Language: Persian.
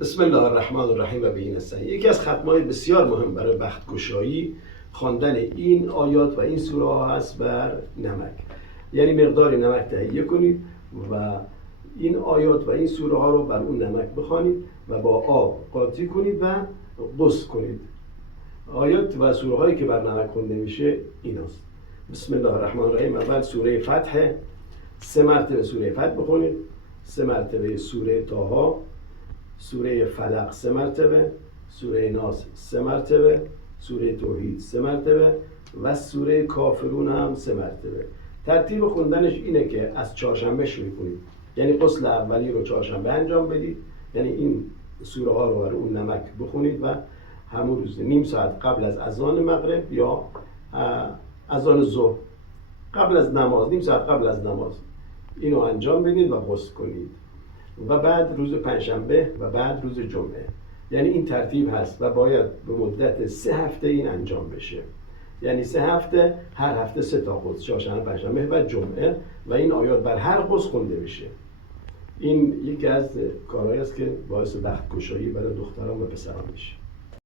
بسم الله الرحمن الرحیم و به نستعین. یکی از ختم‌های بسیار مهم برای بختگشایی خواندن این آیات و این سوره ها هست بر نمک. یعنی مقدار نمک تهیه کنید و این آیات و این سوره ها رو بر اون نمک بخوانید و با آب قاطی کنید و غسل کنید. آیات و سوره هایی که بر نمک خونده میشه ایناست. بسم الله الرحمن الرحیم. اول سوره فتح، 3 مرتبه سوره فتح بخونید، 3 مرتبه سوره طه، سوره فلق 3 مرتبه، سوره ناس 3 مرتبه، سوره توحید 3 مرتبه و سوره کافرون هم 3 مرتبه. ترتیب خوندنش اینه که از چهارشنبه شروع کنید، یعنی غسل اولی رو چهارشنبه انجام بدید، یعنی این سوره ها رو بر اون نمک بخونید و همون روز نیم ساعت قبل از اذان مغرب یا اذان ظهر قبل از نماز، نیم ساعت قبل از نماز اینو انجام بدید و غسل کنید و بعد روز پنجشنبه و بعد روز جمعه. یعنی این ترتیب هست و باید به مدت 3 هفته این انجام بشه. یعنی 3 هفته، هر هفته 3 تا غسل، چهارشنبه، پنجشنبه و جمعه، و این آیات بر هر غسل خونده بشه. این یکی از کارهایی است که باعث بختگشایی برای دختران و پسران میشه.